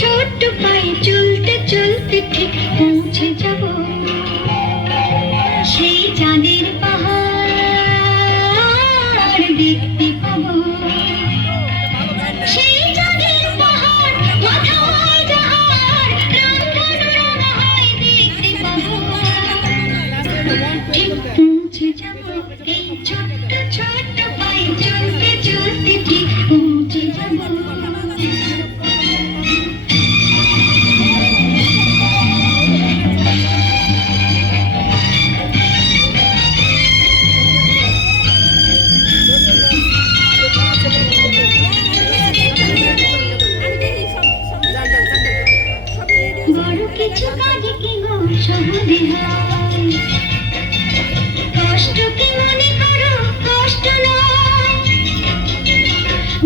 ছোট্ট পায়ে চলতে চলতে ঠিক পৌঁছে যাব সেই চাঁদের পাহাড় দেখতে পাবো। সেই চাঁদের পাহাড় মাথায় যাহার রংধনু হয় দেখতে পাবো। ঠিক পৌঁছে যাব এই ছোট্ট ছোট্ট পায়ে চলতে চলতে ঠিক পৌঁছে যাব। বড় কিছু কাজে কি গো সহজে হয়, কষ্ট কি মনে করো কষ্ট নয়।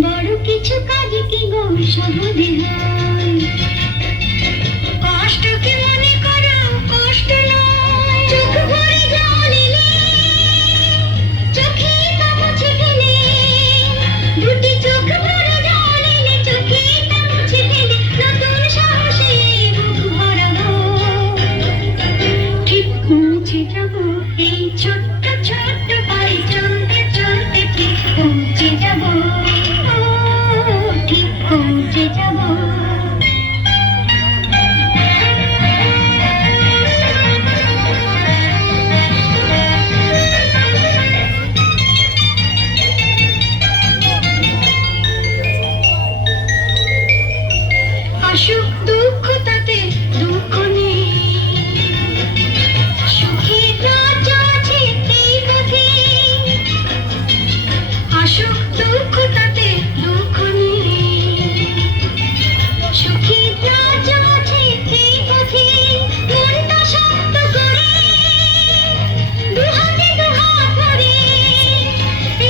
বড় কিছু কাজে কি গো সহজে হয়, কষ্ট কি মনে করো কষ্ট নয়। চোখ ভরে জল এলে চোখে তা মুছে ফেলে, দুটি চোখ ভরে জল এলে চোখে তা মুছে ফেলে নতুন সাহসে বুক ভরাবো। ঠিক পৌঁছে যাব এই ছোট্ট ছোট্ট পায়ে চলতে চলতে ঠিক পৌঁছে যাব, ঠিক পৌঁছে যাব। আসুক দুঃখ তাতে দুঃখ নেই, সুখের রাজ্য আছে এই পথে। আসুক দুঃখ তাতে দুঃখ নেই, সুখের রাজ্য আছে এই পথে। মনটা শক্ত করে দুহাতে দুহাত ধরে,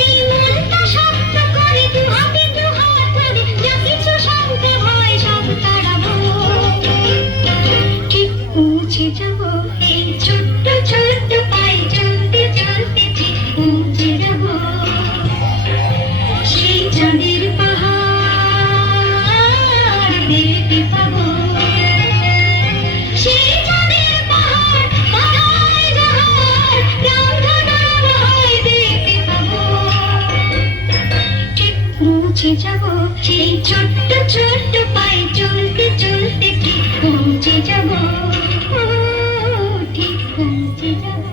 এই মনটা শক্ত করে দুহাতে দুহাত ধরে যা কিছু শান্তি হয় সব তাড়াবো। ঠিক পৌঁছে যাব এই ছোট্ট ছোট্ট পায়ে চলতে চলতে ঠিক পৌঁছে যাব সেই চাঁদের পাহাড় দেখতে পাবো। সেই চাঁদের পাহাড় মাথায় যাহার রংধনু হয় দেখতে পাবো। ঠিক পৌঁছে যাব সেই ছোট্ট ছোট্ট পায়ে চলতে চলতে ঠিক পৌঁছে যাব, ঠিক পৌঁছে যাব।